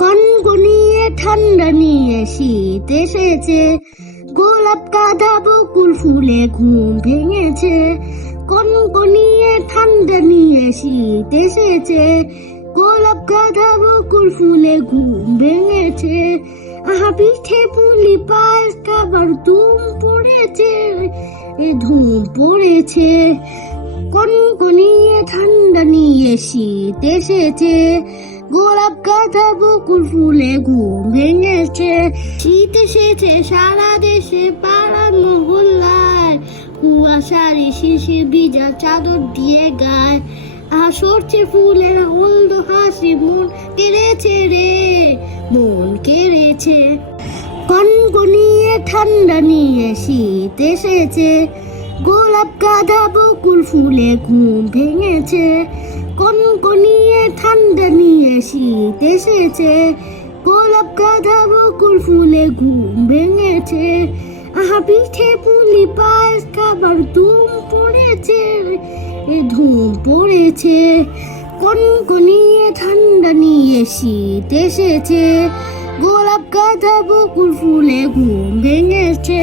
কনকনিয়ে ঠান্ডা নিয়ে শীত এসেছে, গোলাপ গাঁদা বকুল ফুলে ঘুম ভেঙেছে। কনকনিয়ে ঠান্ডা নিয়ে শীত এসেছে, গোলাপ গাঁদা বকুল ফুলে ঘুম ভেঙেছে। আহা পিঠে পুলি পায়েস খাবার ধুম পড়েছে, ধুম পড়েছে। কনকনিয়ে ঠান্ডা নিয়ে শীত এসেছে, গোলাপ গাঁদা বকুল ফুলে ঘুম ভেঙেছে। শীত এসেছে সারা দেশে পাড়া মহল্লায়, কুয়াশারি শিশির ভিজা চাদর দিয়ে গায়। আর সরছে ফুলের হলদ হাসি, মন কেড়েছে রে, মন কেড়েছে। কনকনিয়ে ঠান্ডা নিয়ে শীত এসেছে, গোলাপ গাঁদা বকুল ফুলে ঘুম ভেঙেছে। কনকনিয়ে ঠান্ডা নিয়ে শীত এসেছে, গোলাপ গাঁদা বকুল ফুলে ঘুম ভেঙেছে। আহা পিঠে পুলি পায়েস খাবার ধুম পড়েছে, ধুম পড়েছে। কনকনিয়ে ঠান্ডা নিয়ে শীত এসেছে, গোলাপ গাঁদা বকুল ফুলে ঘুম ভেঙেছে।